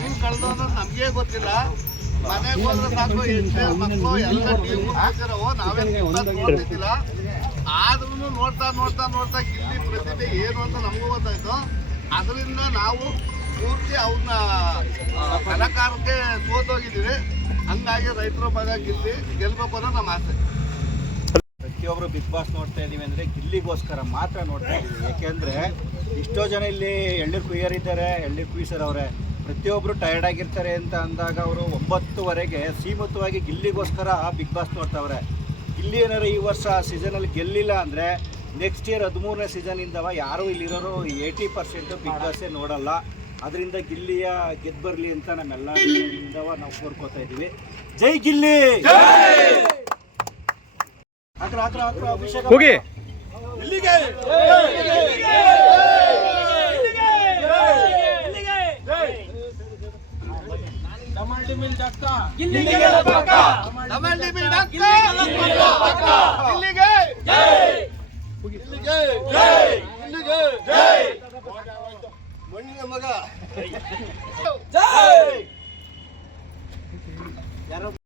ಹೆಂಗ್ ಕಳೆದು ಅನ್ನೋದು ನಮ್ಗೆ ಗೊತ್ತಿಲ್ಲ. ಮನೆಗೆ ಹೋದ್ರೆ ಸಾಕು ಹೆಂಡತಿ ಮಕ್ಕಳು ಎಲ್ಲ ನಾವೇ ನೋಡ್ತಿದ್ದಿಲ್ಲ. ಆದ್ರೂ ನೋಡ್ತಾ ಗಿಲ್ಲಿ ಪ್ರತಿಭೆ ಏನು ಅಂತ ನಮಗೂ ಗೊತ್ತಾಯ್ತು. ಅದರಿಂದ ನಾವು ಪೂರ್ತಿ ಅವನ್ನ ಕಲಾಕಾರಕ್ಕೆ ಸೋತೋಗಿದ್ದೀವಿ. ಹಂಗಾಗಿ ರೈತರ ಭಾಗ ಗಿಲ್ಲಿ ಗೆಲ್ಬೇಕು ಅನ್ನೋ ನಮ್ಮ ಆಸೆ. ಪ್ರತಿಯೊಬ್ಬರು ಬಿಗ್ ಬಾಸ್ ನೋಡ್ತಾ ಇದ್ದೀವಿ ಅಂದರೆ ಗಿಲ್ಲಿಗೋಸ್ಕರ ಮಾತ್ರ ನೋಡ್ತಾ ಇದ್ದೀವಿ. ಯಾಕೆಂದರೆ ಎಷ್ಟೋ ಜನ ಇಲ್ಲಿ ಎಳ್ನೀರು ಕುಯ್ಯರಿದ್ದಾರೆ, ಎಳ್ನೀರು ಕುಯ್ಸರ್ ಅವರೇ, ಪ್ರತಿಯೊಬ್ಬರು ಟಯರ್ಡ್ ಆಗಿರ್ತಾರೆ ಅಂತ ಅಂದಾಗ ಅವರು 9:30ವರೆಗೆ ಸೀಮಿತವಾಗಿ ಗಿಲ್ಲಿಗೋಸ್ಕರ ಬಿಗ್ ಬಾಸ್ ನೋಡ್ತಾವ್ರೆ. ಗಿಲ್ಲಿ ಏನಾರು ಈ ವರ್ಷ ಸೀಸನಲ್ಲಿ ಗೆಲ್ಲಿಲ್ಲ ಅಂದರೆ ನೆಕ್ಸ್ಟ್ ಇಯರ್ 13ನೇ ಸೀಸನಿಂದವ ಯಾರೂ ಇಲ್ಲಿರೋರು 80% ಬಿಗ್ ಬಾಸೇ ನೋಡಲ್ಲ. ಅದರಿಂದ ಗಿಲ್ಲಿಯ ಗೆದ್ದು ಬರಲಿ ಅಂತ ನಮ್ಮೆಲ್ಲರಿಂದವ ನಾವು ಕೋರ್ಕೋತಾ ಇದ್ದೀವಿ. ಜೈ ಗಿಲ್ಲಿ! ಅಭಿಷೇಕ ಹೋಗಿ ಮಣ್ಣಿನ ಮಗ